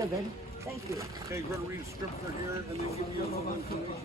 go, baby. Thank you. Okay, we're going to read a scripture here and then give you a little information.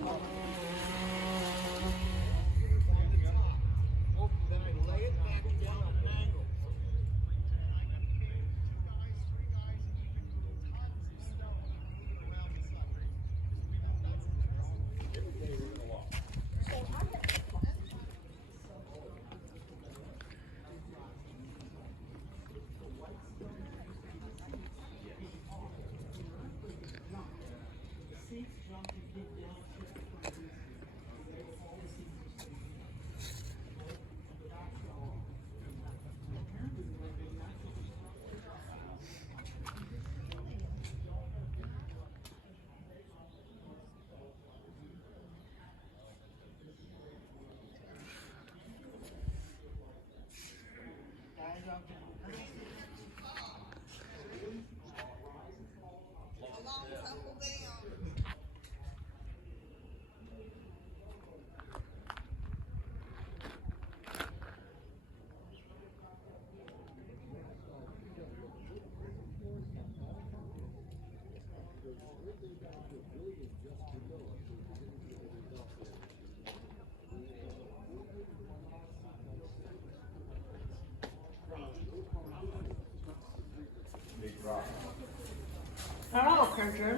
Hello, country.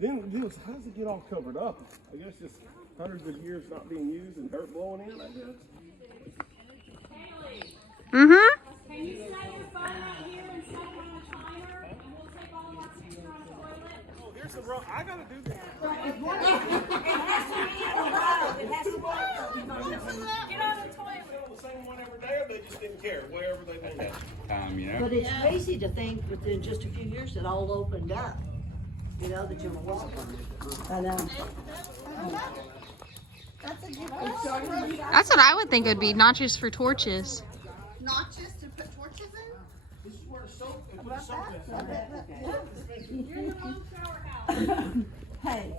Then how does it get all covered up? I guess just hundreds of years not being used and dirt blowing in, I guess. Mm-hmm. Can you set your phone right here and set it on the timer, and we'll take all of our pictures on the toilet? Oh, here's the road. I gotta do that. It has to be in the road. It has to be. Get on the toilet. The same one every day, or they just didn't care, wherever they went at. You know? But it's crazy to think within just a few years it all opened up. You know, that you were walking. I know. That's a good question. That's what I would think it would be, not just for torches. Not just to put torches in? This is where the soap, they put soap in. You're in the wrong shower house. Hey,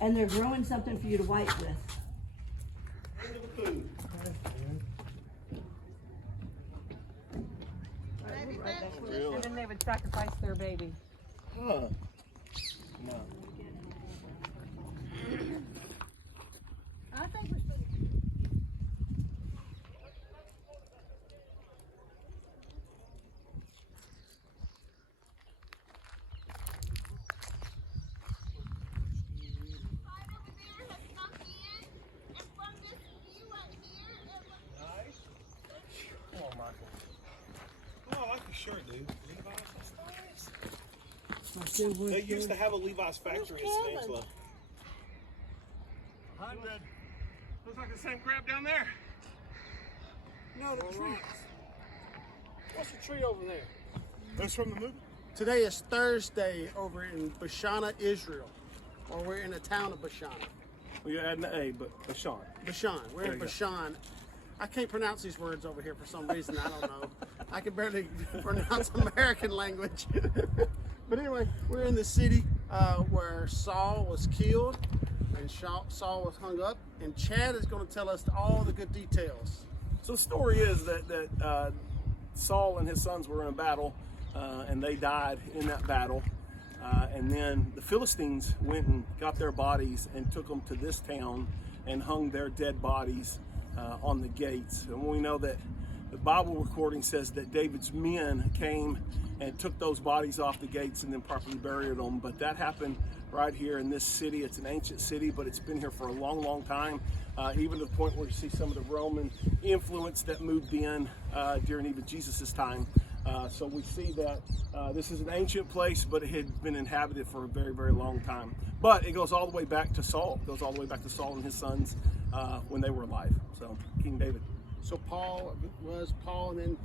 and they're growing something for you to wipe with. Into the food. And then they would sacrifice their baby. Huh. No. I think we're supposed to. Come on, Michael. Oh, I like the shirt, dude. Levi's, that's nice. They used to have a Levi's factory in Stansville. 100. Looks like the same crap down there. No, the tree. What's the tree over there? That's from the movie. Today is Thursday over in Bashana, Israel. Or we're in the town of Bashana. Well, you're adding the A, but Bashan. Bashan. We're There in you go. Bashan. I can't pronounce these words over here for some reason. I don't know. I can barely pronounce American language. But anyway, we're in the city where Saul was killed and Saul was hung up. And Chad is going to tell us all the good details. So the story is that Saul and his sons were in a battle, and they died in that battle. And then the Philistines went and got their bodies and took them to this town and hung their dead bodies on the gates. And we know that the Bible recording says that David's men came and took those bodies off the gates and then properly buried them. But that happened right here in this city. It's an ancient city, but it's been here for a long, long time, even to the point where you see some of the Roman influence that moved in during even Jesus's time. So we see that this is an ancient place, but it had been inhabited for a very, very long time. But it goes all the way back to Saul. It goes all the way back to Saul and his sons when they were alive. So King David. So Paul was Paul, and then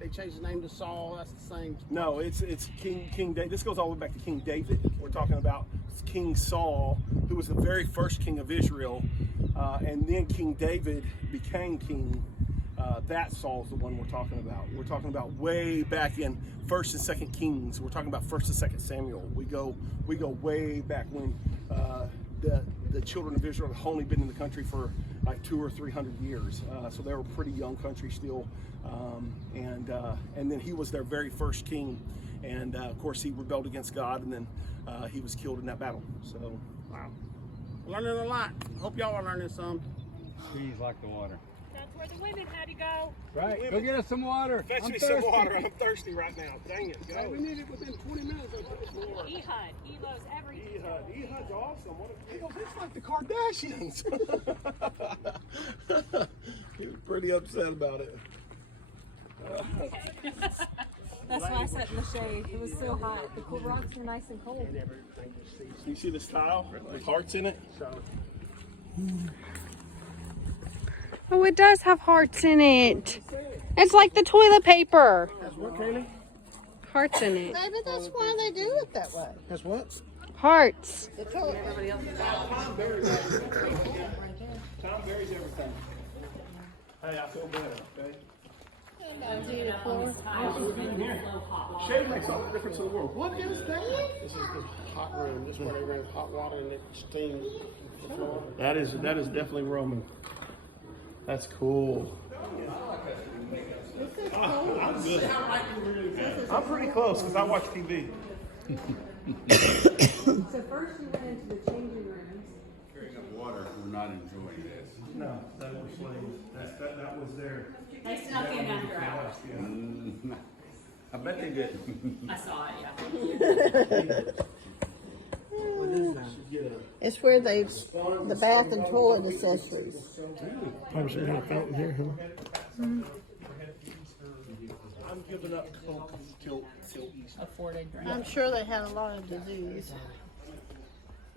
they changed his name to Saul. That's the same. No, it's King David. This goes all the way back to King David. We're talking about King Saul, who was the very first king of Israel, and then King David became king. That Saul's the one we're talking about. We're talking about way back in 1st and 2nd Kings. We're talking about 1st and 2nd Samuel. We go way back when the children of Israel had only been in the country for like 200 or 300 years. So they were a pretty young country still. And then he was their very first king. and of course he rebelled against God, and then he was killed in that battle. So, Wow. Learning a lot. Hope y'all are learning some. Trees like the water. That's where the women had to go. Right. Go get us some water. fetch I'm me thirsty. some water. I'm thirsty right now. Dang it. Hey, we need it within 20 minutes. Lord. Ehud, he loves everything. Ehud's awesome. It's like the Kardashians. He was pretty upset about it. That's why I sat in the shade. It was so hot. The cool rocks were nice and cold. You see this tile with hearts in it? Oh, it does have hearts in it. It's like the toilet paper. That's what, Kaylee? Hearts in it. Maybe that's why they do it that way. That's what? Hearts. Tom buries everything. Hey, I feel better, okay? Shade makes all the difference in the world. What is that? This is the hot room. This is where they run hot water and it steams the floor. That is definitely Roman. That's cool. I'm good. I'm pretty close because I watch TV. So first we went into the changing rooms. Carrying up water, we're not enjoying this. No, that was slaves. That was there. They snuck in after hours. I bet they did. I saw it, yeah. It's where the bath and toilet accessories. I'm giving up Coke till Easter. A 4-day drink. I'm sure they had a lot of disease.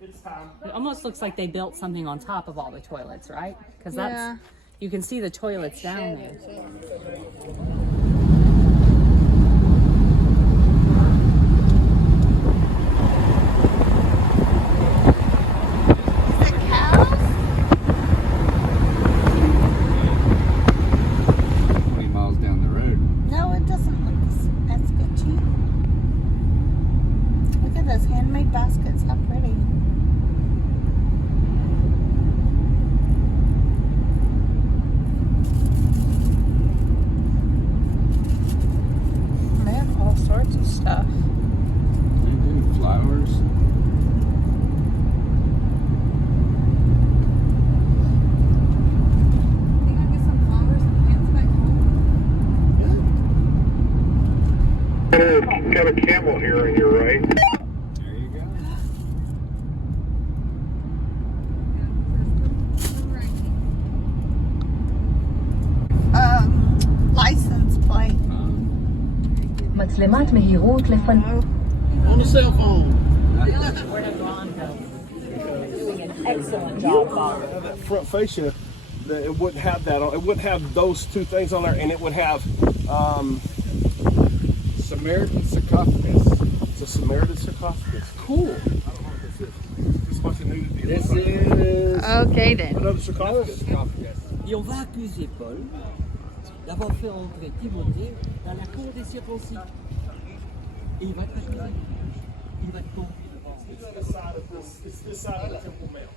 It's time. It almost looks like they built something on top of all the toilets, right? Because Yeah. you can see the toilets down there. Is it cows? 20 miles down the road. No, it doesn't look as sketchy. Look at those handmade baskets. How pretty. They have all sorts of stuff. They do flowers. Think I'll get some flowers and plants back home? Got a camel here on your right. There you go. License plate. מצלמת מהירות לפניו. On a cell phone. Excellent job, Bob. That front fascia, it wouldn't have that on. It wouldn't have those two things on there, and it would have Samaritan sarcophagus. it's a Samaritan sarcophagus. Cool. I don't know what this is. Just like a nudity. This is Okay then. Another sarcophagus. sarcophagus. Et on va accuser Paul d'avoir fait entrer Timothée dans la cour des circoncis. Et il va être accusé. Il va être conduit devant. It's this side of this. It's this side of the Temple Mount.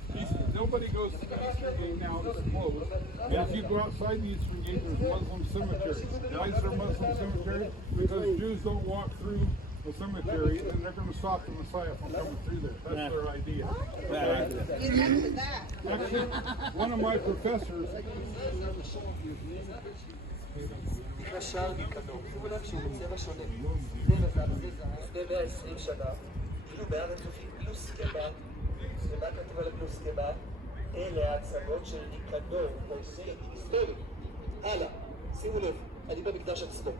Nobody goes to the Eastern Gate now, it's closed. If you go outside the Eastern Gate, there's Muslim cemeteries. Why is there a Muslim cemetery? Because Jews don't walk through the cemetery and they're going to stop the Messiah from coming through there. That's their idea. Actually, one of my professors, השער נלכדו. שימו לב שהוא בצבע שונה. זה לבן, זה לפני 120 שנה. כאילו בארץ לפי פלוס קבט. ומה כתוב על הפלוס קבט? אלה ההצגות של ניקדור, מויסי, היסטורי. הלאה, שימו לב, אני במקדש עצמו.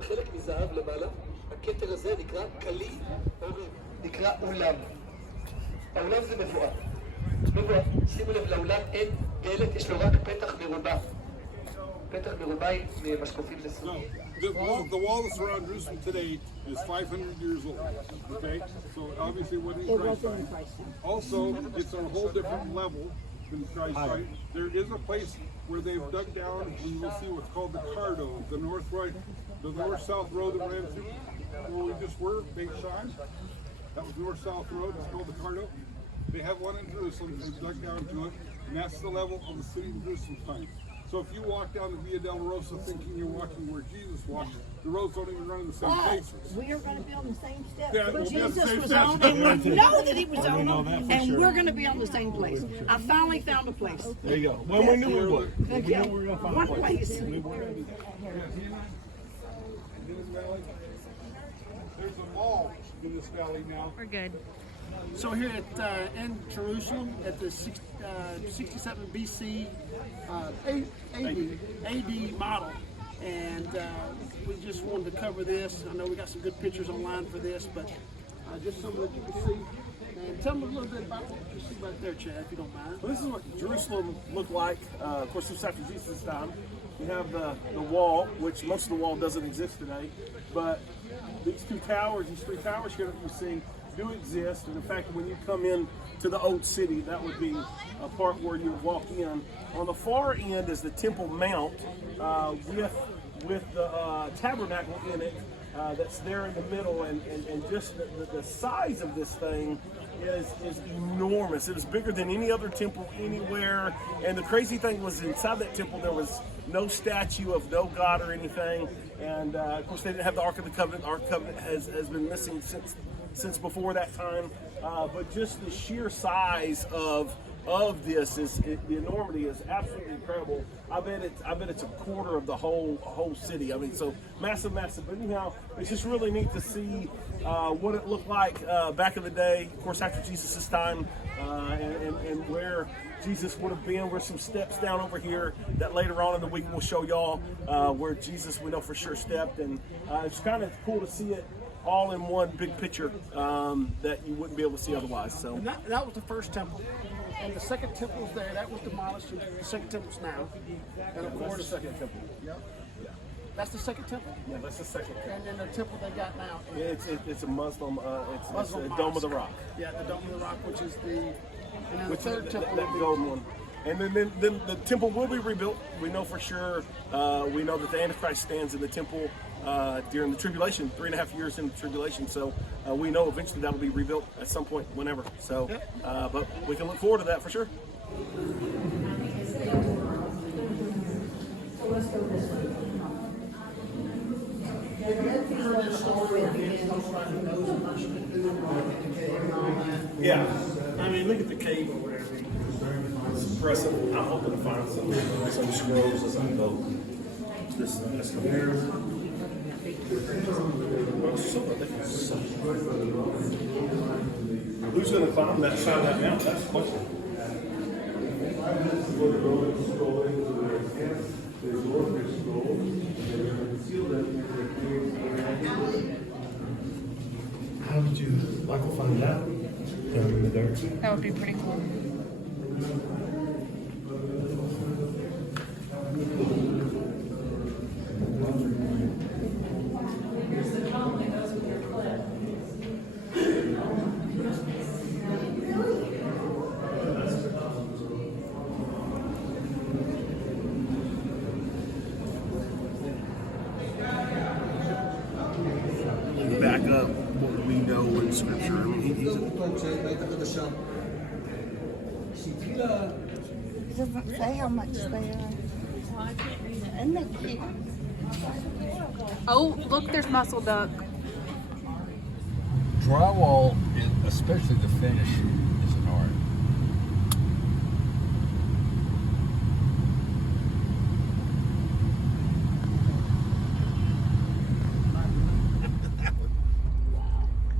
חלק מזהב למעלה, הכתר הזה נקרא כלי אורים, נקרא אולם. האולם זה מבואה. מבואה, שימו לב, לאולם אין דלת, יש לו רק פתח מרובע. פתח מרובע משקופים זה סוג. the wall that surrounds Jerusalem today is 500 years old. Okay, so obviously it wasn't Christ's time. Also, it's on a whole different level than Christ's time. There is a place where they've dug down, and you will see what's called the Harod, the north-south road that ran through where we just were, Beit. That was north-south road. It's called the Harod. They have one in Jerusalem. They dug down to it, and that's the level of the city of Jerusalem's time. So if you walk down the Via Dolorosa thinking you're walking where Jesus walked, the roads don't even run in the same places. We are gonna be on the same steps Yeah, that we'll be on the Jesus same was steps. on, and we know that he was on them, and we're gonna be on the same place. I finally found a place. There you go. Well, we knew we would. We knew we were going to find One a place. place. We were. There's a mall in this valley now. We're good. So here at in Jerusalem at the 67 BC AD model, and we just wanted to cover this. I know we got some good pictures online for this, but just something that you can see. And tell them a little bit about what you see right there, Chad, if you don't mind. Well, this is what Jerusalem looked like. Of course, this is after Jesus' time. You have the wall, which most of the wall doesn't exist today, but these two towers, these three towers here that you see, do exist. And in fact, when you come in to the old city, that would be a part where you would walk in. On the far end is the Temple Mount with the tabernacle in it. That's there in the middle, and just the size of this thing is enormous. It was bigger than any other temple anywhere, and the crazy thing was inside that temple there was no statue of no God or anything, and of course they didn't have the Ark of the Covenant. The Ark of the Covenant has been missing since before that time, but just the sheer size of this the enormity is absolutely incredible. I bet it's a quarter of the whole city. I mean, so massive. But anyhow, it's just really neat to see what it looked like back in the day. Of course, after Jesus' time, and where Jesus would have been. There's some steps down over here that later on in the week we'll show y'all where Jesus, we know for sure, stepped, and it's kind of cool to see it all in one big picture that you wouldn't be able to see otherwise. So And that was the first temple. And the second temple was there. That was demolished. And the second temple's now. And of that's course, the second temple. Yep. That's the second temple. Yeah, that's the second temple. And then the temple they got now. It's a Muslim. It's Muslim a Dome of the mosque. Rock. Yeah, the Dome of the Rock, which is the. And then Which the third is temple. that golden one. And then the temple will be rebuilt. We know for sure. We know that the Antichrist stands in the temple during the tribulation, 3.5 years in the tribulation. So we know eventually that'll be rebuilt at some point, whenever. So, but we can look forward to that for sure. Yeah, I mean, look at the cave over there. It's impressive. I'm hoping to find some scrolls as I go. This compares. Who's going to climb that side of that mountain? That's the question. How did you, Michael, find out? Down in the dirt? That would be pretty cool. Back up what we know in Scripture. I mean, he's a It doesn't say how much they are. Isn't that cute? Oh, look, there's mussel duck. Drywall, especially the finish, is an art.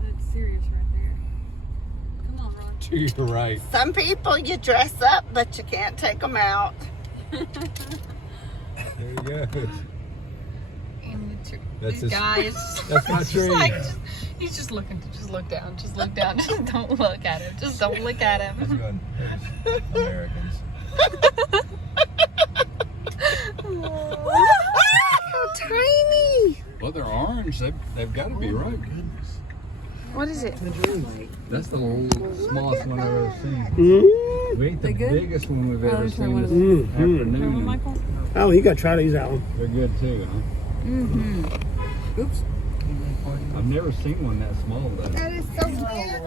That's serious right there. Come on, Ron. You're right. Some people you dress up, but you can't take them out. There you go. And That's these guys. That's my It's tree. just like, he's just looking. Just look down. Just look down. Just don't look at him. Just don't look at That's him. good. There's Americans. How tiny! Well, they're orange. They've got to be right. What is it? That's the smallest one I've ever seen. We ate the biggest one we've ever seen this afternoon. Michael? Oh, you got to try these out. They're good too, huh? Mm-hmm. Oops. I've never seen one that small though. That is so weird.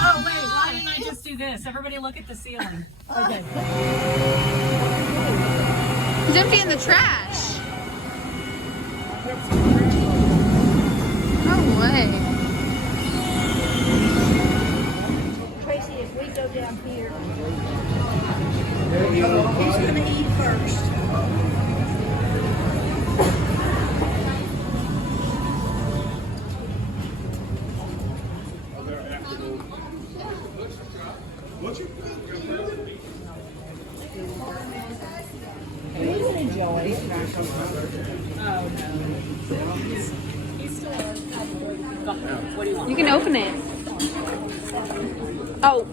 Oh, wait, why didn't I just do this. Everybody look at the ceiling. Okay. He's emptying the trash. No way. Tracy, if we go down here, who's gonna eat first? You can open it. Oh.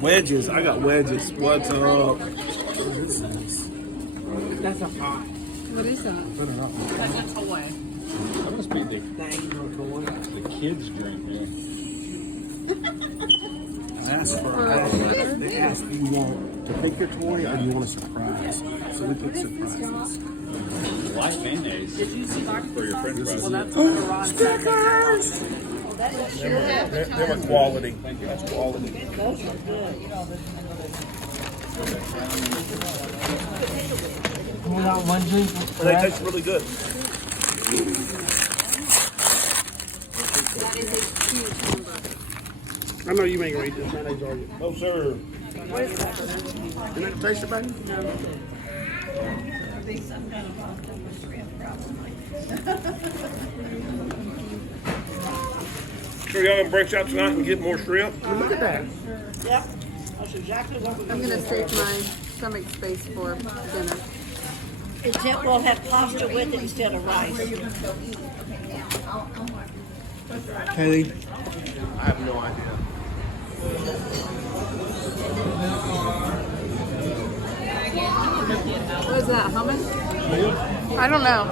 Wedges. I got wedges. What's up? That's a pot. What is that? That's a toy. That must be the kids drink, man. That's for they ask you want to pick your toy or do you want a surprise? So we pick surprises. Light mayonnaise for your french fries. Stickers! They're quality. That's quality. Those are good. They taste really good. I know you ain't gonna eat this mayonnaise, are you? No, sir. What is that? You never taste it, baby? No. There'll be some kind of octopus shrimp probably. Sure, y'all gonna break out tonight and get more shrimp? Look at that. Yep. That's exactly what we're I'm gonna gonna save my stomach space for dinner. Except we'll have pasta with it instead of rice. Kaylee, I have no idea. What is that, hummus? I don't know.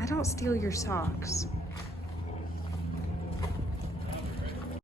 I don't steal your socks.